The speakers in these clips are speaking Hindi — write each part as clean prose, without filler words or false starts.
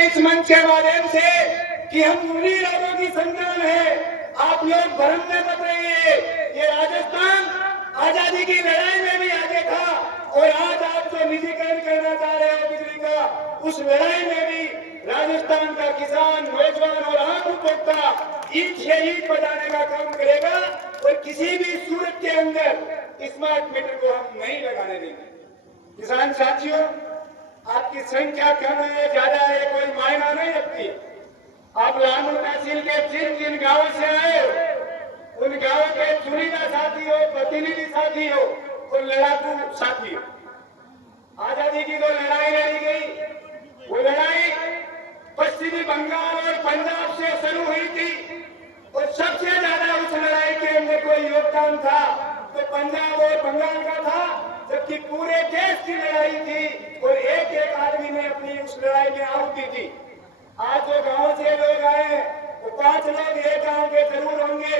इस मंच के माध्यम से कि हम उन्हीं लोगों की संतान है। आप लोग भ्रम में मत रहिए। ये राजस्थान आजादी की लड़ाई में भी आगे था और आज आप जो निजीकरण करना चाह रहे हो बिजली का, उस लड़ाई में भी राजस्थान का किसान, नौजवान और आम उपभोक्ता ईद से ईद बजाने का काम करेगा और किसी भी सूरत के अंदर स्मार्ट मीटर को हम नहीं लगाने देंगे। किसान साथियों, आपकी संख्या कम है ज्यादा है कोई मायना नहीं रखती। आप लालपुर तहसील के जिन जिन गांवों से आए हो, उन गांवों के चुनिंदा साथी हो, प्रतिनिधि साथी हो और लड़ाकू साथी हो। आजादी की जो लड़ाई लड़ी गई, वो लड़ाई पश्चिमी बंगाल और पंजाब से शुरू हुई थी और सबसे ज्यादा उस लड़ाई के अंदर कोई योगदान था तो पंजाब और बंगाल का था, जबकि पूरे देश की लड़ाई थी और एक एक आदमी ने अपनी उस लड़ाई में आहुति दी। आज जो गांव से लोग आए वो 5 लोग एक गांव के जरूर होंगे,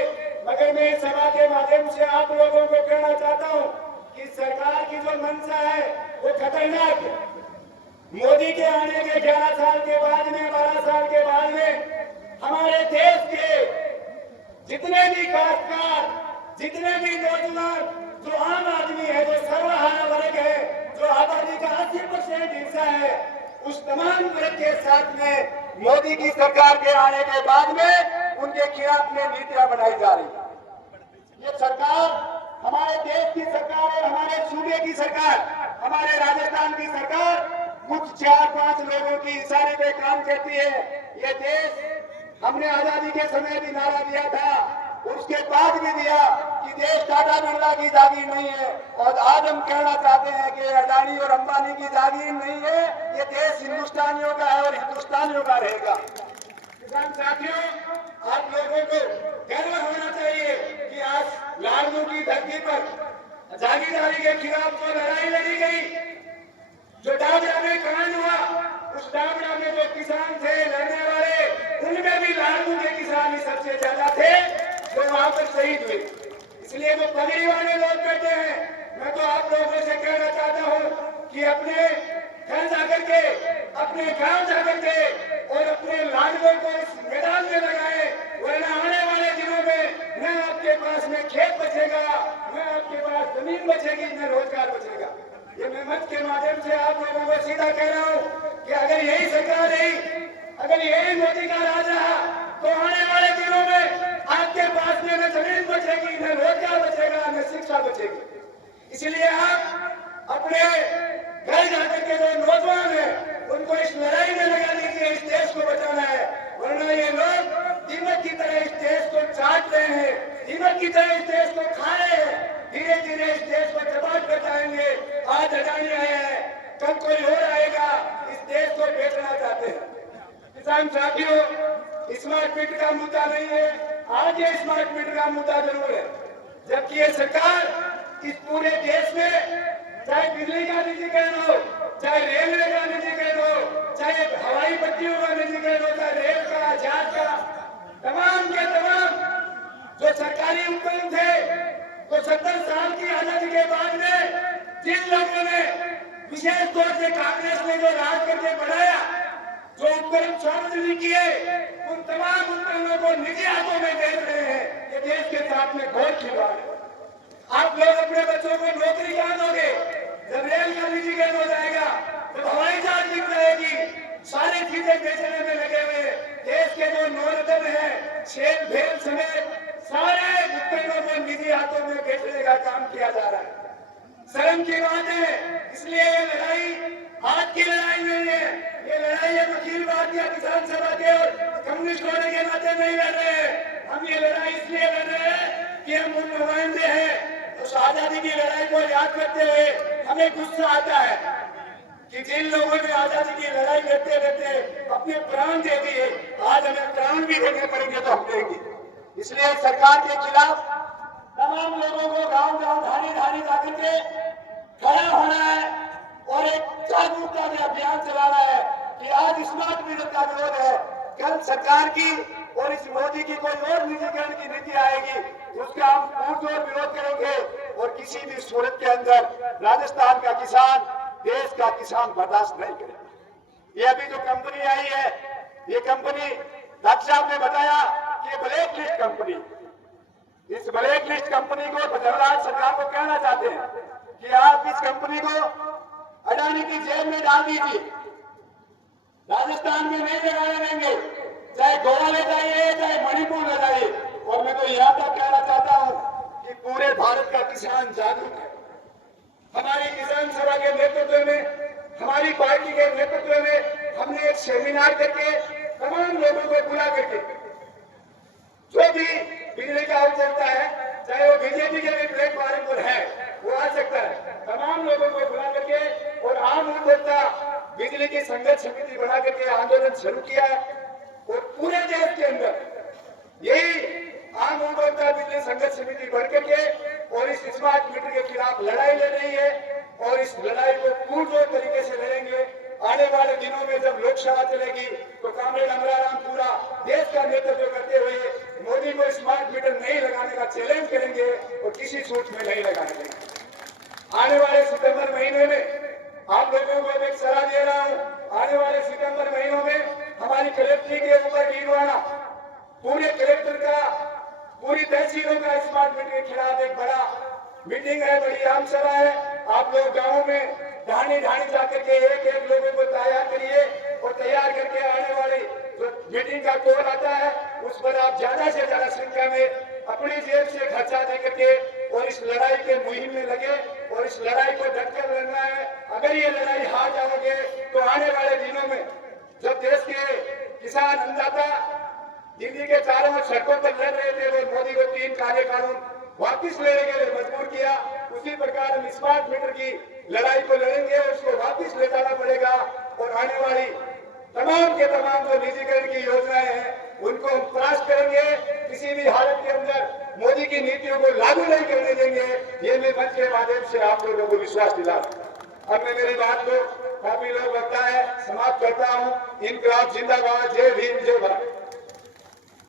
मगर मैं इस सभा के माध्यम से आप लोगों को कहना चाहता हूं कि सरकार की जो मंशा है वो खतरनाक है। मोदी के आने के 11 साल के बाद में, 12 साल के बाद में हमारे देश के जितने भी काश्तकार, जितने भी नौजवान, जो आम आदमी है, जो सर्वहारा वर्ग है, जो आबादी का 80% हिस्सा है, उस तमाम वर्ग के साथ में मोदी की सरकार के आने के बाद में उनके खिलाफ में नीतियां बनाई जा रही। ये सरकार हमारे देश की सरकार और हमारे सूबे की सरकार, हमारे राजस्थान की सरकार कुछ 4-5 लोगों की इशारे पे काम करती है। ये देश हमने आजादी के समय भी नारा दिया था, उसके बाद भी दिया कि देश टाटा बिरला की जागीर नहीं है, और आज हम कहना चाहते हैं कि अडानी और अंबानी की जागीर नहीं है, ये देश हिंदुस्तानियों का है और हिंदुस्तानियों का रहेगा। किसान साथियों, आप लोगों को गर्व होना चाहिए कि आज लालपुर की धरती पर जागीरदारी के खिलाफ जो लड़ाई लड़ी गई, जो डाबरा में कांड हुआ, उस डाबरा में जो किसान थे लड़ने वाले, उनमें भी लालपुर के किसान ही सबसे ज्यादा थे जो वहां पर शहीद हुए। इसलिए जो पगड़ी वाले लोग कहते हैं, मैं तो आप लोगों से कहना चाहता हूं कि अपने घर जाकर के, अपने गांव जाकर के और अपने लाडलों को इस मैदान में लगाए, वरना आने वाले दिनों में न आपके पास में खेत बचेगा, न आपके पास जमीन बचेगी, न रोजगार बचेगा। ये मैं मंच के माध्यम से आप लोगों को सीधा कह रहा हूं कि अगर यही सरकार रही, अगर यही मोदी का राज रहा, तो आने वाले दिनों में आपके पास में न जमीन बचेगी, न रोजगार बचेगा, न शिक्षा बचेगी। इसलिए आप अपने घर जाकर के जो नौजवान है उनको इस लड़ाई में लगा दीजिए, इस देश को बचाना है, वरना ये लोग दीमक की तरह इस देश को चाट रहे हैं, दीमक की तरह इस देश को खा रहे हैं, धीरे धीरे इस देश को तबाह कर जाएंगे। आज अडानी आए हैं, कल कोई और आएगा, इस देश को बेचना चाहते हैं। किसान साथियों, स्मार्ट मीटर का मुद्दा नहीं है, आज ये स्मार्ट मीटर का मुद्दा जरूर है, जबकि ये सरकार इस पूरे देश में चाहे बिजली का निजीकरण हो, चाहे रेलवे का निजीकरण हो, चाहे हवाई पट्टियों का निजीकरण हो, चाहे रेल का, जहाज का, तमाम के तमाम जो सरकारी उपकरण थे, तो 70 साल की आजादी के बाद में जिन लोगों ने विशेष तौर से कांग्रेस ने जो राज करके बढ़ाया, जो उपकरण सार्वजनिक किए, उन तमाम उपकरणों को निजी हाथों में बेच रहे हैं। ये देश के साथ में घोर खिलवाड़ है। आप लोग अपने बच्चों को नौकरी कहां दोगे? जब रेल का निजीकरण हो जाएगा, जब हवाई जहाज बिक जाएगी, सारी चीजें बेचने में लगे हुए देश के जो नौरतन है, शेर भेल समेत सारे उपकरणों को निजी हाथों में बेचने का काम किया जा रहा है। शर्म की बात है। इसलिए ये लड़ाई आज की लड़ाई नहीं है, ये लड़ाई है अखिल भारतीय किसान सभा के और कम्युनिस्ट होने के नाते नहीं लड़ रहे हैं। हम ये लड़ाई इसलिए लड़ रहे हैं कि हम उन नुमाइंदे हैं उस आजादी की लड़ाई को याद करते हुए हमें गुस्सा आता है कि जिन लोगों ने आजादी की लड़ाई लड़ते लड़ते अपने प्राण दे दिए, आज हमें प्राण भी देने पड़ेंगे तो हम देंगे। इसलिए सरकार के खिलाफ तमाम लोगों को गांव गांव धारी धारी जाकर के खड़ा होना है और एक जागरूकता का अभियान चलाना है कि आज स्मार्ट मीटर का विरोध है, कल सरकार की और इस मोदी की कोई और निजीकरण की नीति आएगी, उसका हम पुरजोर विरोध करेंगे और किसी भी सूरत के अंदर राजस्थान का किसान, देश का किसान बर्दाश्त नहीं करेगा। ये अभी जो कंपनी आई है ये कंपनी डॉक्टर साहब ने बताया कि ब्लैक लिस्ट कंपनी, इस ब्लैक लिस्ट कंपनी को धनराज सरकार को कहना चाहते हैं कि आप इस कंपनी को अडानी की जेल में डाल दीजिए, राजस्थान में नहीं लगाने देंगे, चाहे गोवा ले जाइए चाहे मणिपुर ले जाइए। और मैं तो यहाँ तक कहना चाहता हूँ कि पूरे भारत का किसान जागरूक है। हमारी किसान सभा के नेतृत्व में, हमारी पार्टी के नेतृत्व में हमने एक सेमिनार करके तमाम लोगों को बुला करके जो भी बिजली का आवश्यकता है, चाहे वो बीजेपी के भी प्लेटफॉर्म पर है, वो आ सकता है, तमाम लोगों को बुला करके और आम उपभोक्ता बिजली की संघर्ष समिति बना करके आंदोलन शुरू किया है। और पूरे देश के अंदर यही आम उपभोक्ता बिजली संघर्ष समिति बढ़ करके और इस स्मार्ट मीटर के खिलाफ लड़ाई लड़ रही है और इस लड़ाई को पूर्ण तरीके से लड़ेंगे। आने वाले दिनों में जब लोकसभा चलेगी तो कामरेड अमराराम पूरा देश का नेतृत्व करते हुए मोदी को स्मार्ट मीटर नहीं लगाने का चैलेंज करेंगे और किसी छूट में नहीं लगाने देंगे। आने वाले सितंबर महीने में आप लोगों को एक सलाह दे रहा हूँ, आने वाले सितंबर महीनों में हमारी कलेक्ट्री के ऊपर ढीलवाना, पूरे कलेक्टर का, पूरी तहसीलों का स्मार्ट मीटर के खिलाफ एक बड़ा मीटिंग है, बड़ी आम सभा है। आप लोग गाँव में ढाणी जाकर के एक एक लोगों को तैयार करिए और तैयार करके आने वाली जो मीटिंग का कॉल आता है उस पर आप ज्यादा से ज्यादा संख्या में अपनी जेब से खर्चा दे करके और इस लड़ाई के मुहिम में लगे और इस लड़ाई को डटकर लड़ना है। अगर ये लड़ाई हार जाओगे तो आने वाले दिनों में जब देश के किसान अन्नदाता दिल्ली के चारों ओर सड़कों पर लड़ रहे थे और मोदी को 3 काले कानून वापिस लेने के लिए मजबूर किया, उसी प्रकार हम स्मार्ट मीटर की लड़ाई को लड़ेंगे, उसको वापिस ले जाना पड़ेगा और आने वाली तमाम के तमाम जो निजीकरण की योजनाएं हैं उनको हम परास्त करेंगे। किसी भी हालत के अंदर मोदी की नीतियों को लागू नहीं करने देंगे, ये मैं मंच के माध्यम से आप लोगों को विश्वास दिला। अब मैं मेरी बात को काफी लोग लगता है समाप्त करता हूँ। इनकलाब जिंदाबाद, जय भीम, जय भारत।